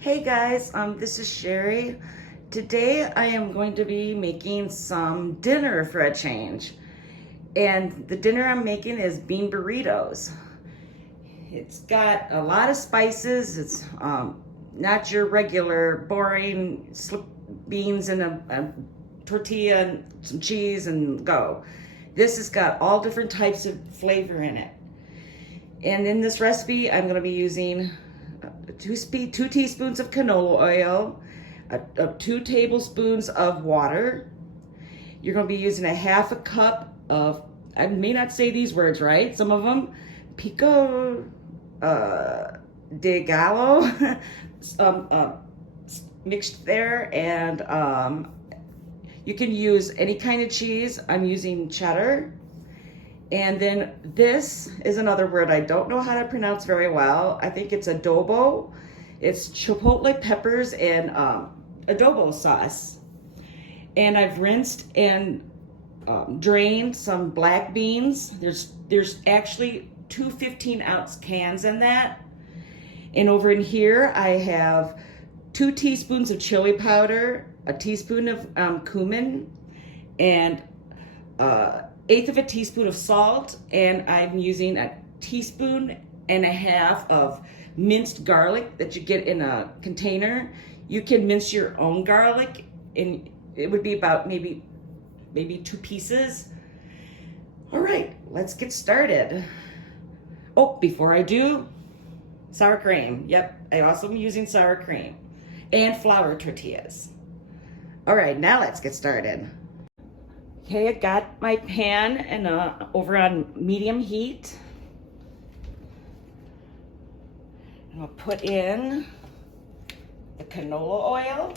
Hey guys, this is Sherry. Today I am going to be making some dinner for a change. And the dinner I'm making is bean burritos. It's got a lot of spices. It's not your regular boring slip beans and a tortilla and some cheese and go. This has got all different types of flavor in it. And in this recipe, I'm going to be using two teaspoons of canola oil, 2 tablespoons of water. You're going to be using a half a cup of, I may not say these words right, some of them, Pico de Gallo, mixed there, and you can use any kind of cheese. I'm using cheddar. And then this is another word I don't know how to pronounce very well. I think it's adobo. It's chipotle peppers and adobo sauce. And I've rinsed and drained some black beans. There's actually 2 15-ounce cans in that. And over in here I have 2 teaspoons of chili powder, a teaspoon of cumin, and 1/8 of a teaspoon of salt, and I'm using a teaspoon and a half of minced garlic that you get in a container. You can mince your own garlic, and it would be about maybe 2 pieces. All right, let's get started. Oh, before I do, sour cream. Yep, I also am using sour cream and flour tortillas. All right, now let's get started. Okay, I got my pan and over on medium heat. And I'll put in the canola oil.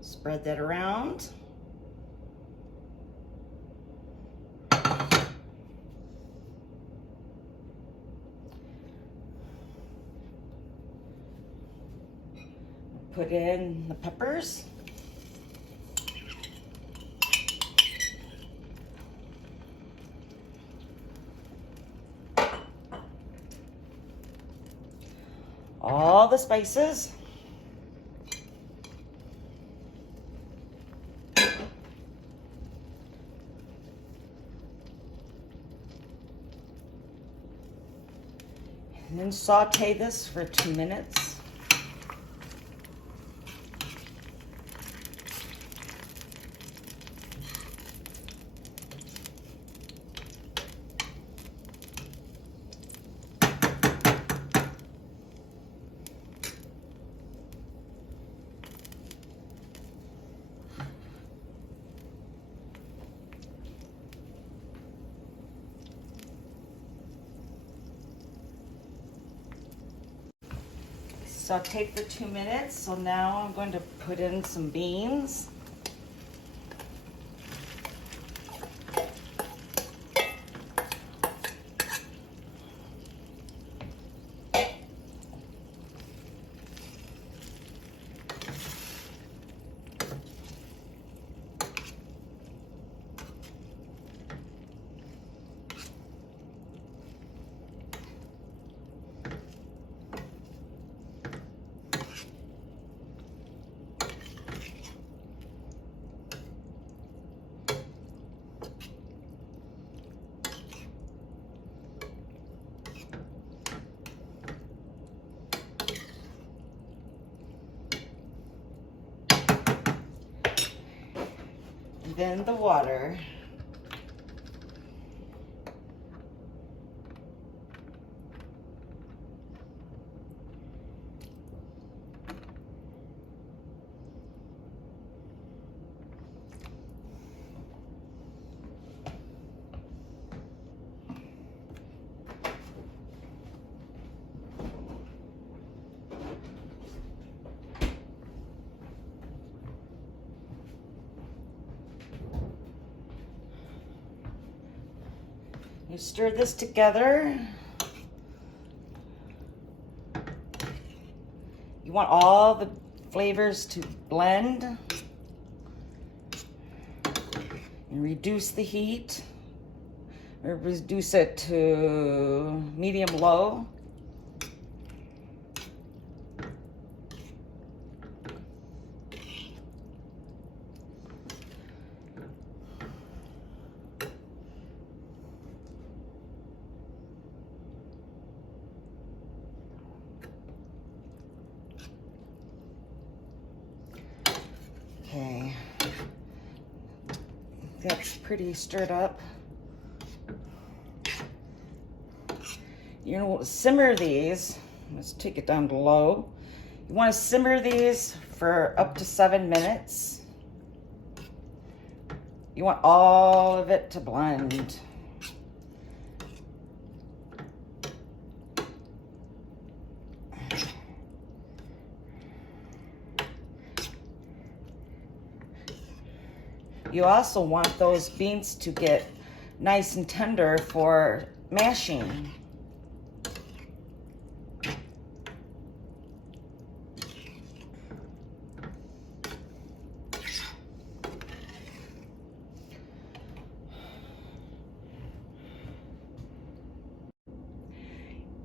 Spread that around. Put in the peppers. All the spices. And then saute this for 2 minutes. Saute for 2 minutes. So now I'm going to put in some beans. Then the water. You stir this together You want all the flavors to blend. And reduce the heat, or reduce it to medium-low. Okay, that's pretty stirred up. You're gonna simmer these. Let's take it down to low. You want to simmer these for up to 7 minutes. You want all of it to blend. You also want those beans to get nice and tender for mashing.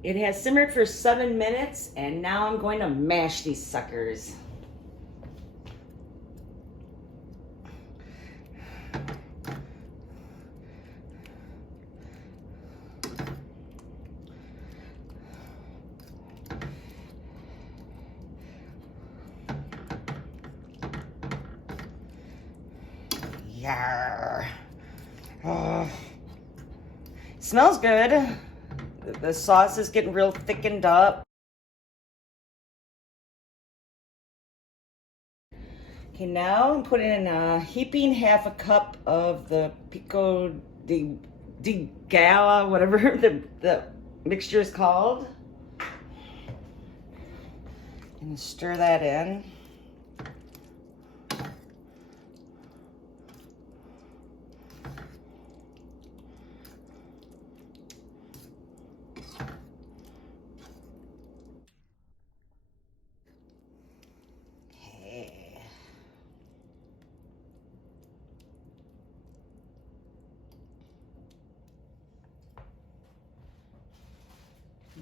It has simmered for 7 minutes, and now I'm going to mash these suckers. Yarr. Oh. Smells good. The sauce is getting real thickened up. Okay, now I'm putting in a heaping half a cup of the Pico de Gallo, whatever the mixture is called. And stir that in.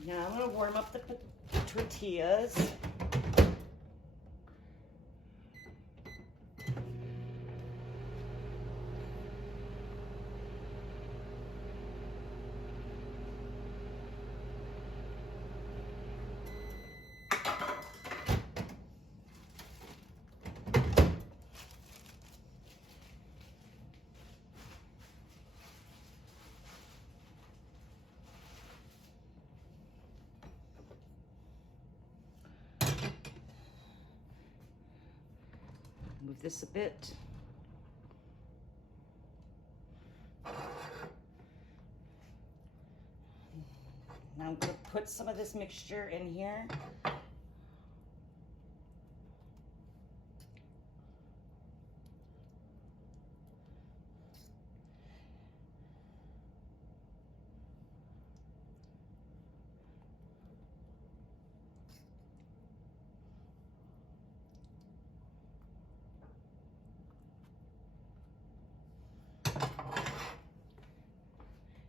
Now I'm going to warm up the tortillas. Move this a bit. Now I'm going to put some of this mixture in here.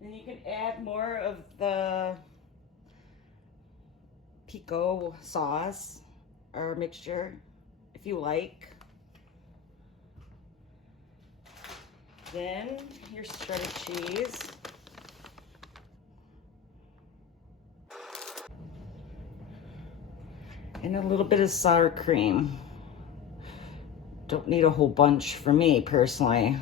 And you can add more of the pico sauce or mixture if you like. Then your shredded cheese. And a little bit of sour cream. Don't need a whole bunch for me personally.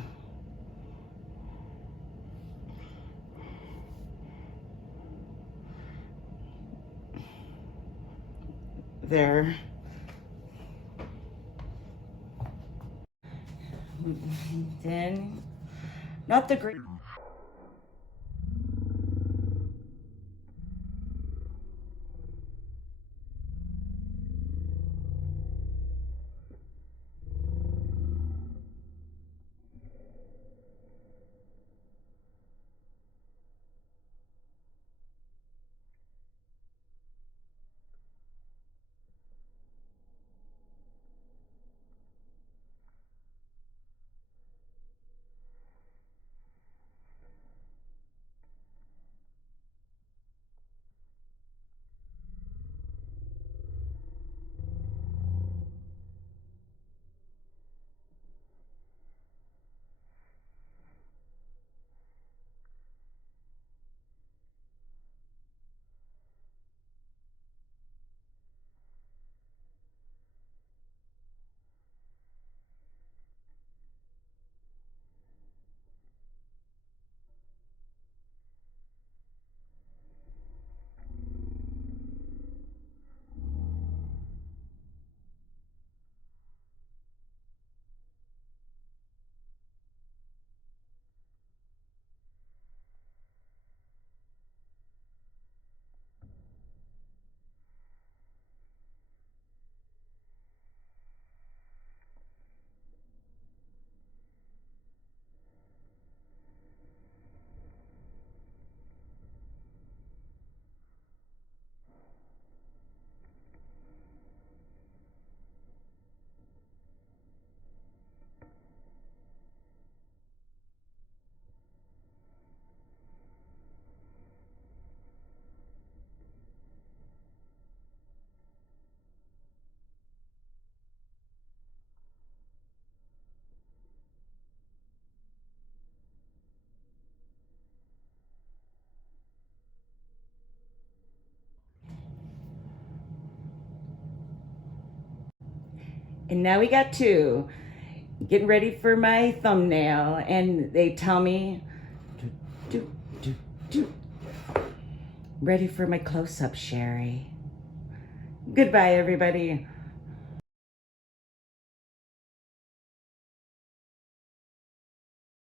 There. Then, not the green. And now we got 2. Getting ready for my thumbnail, and they tell me, ready for my close-up, Sherry. Goodbye, everybody.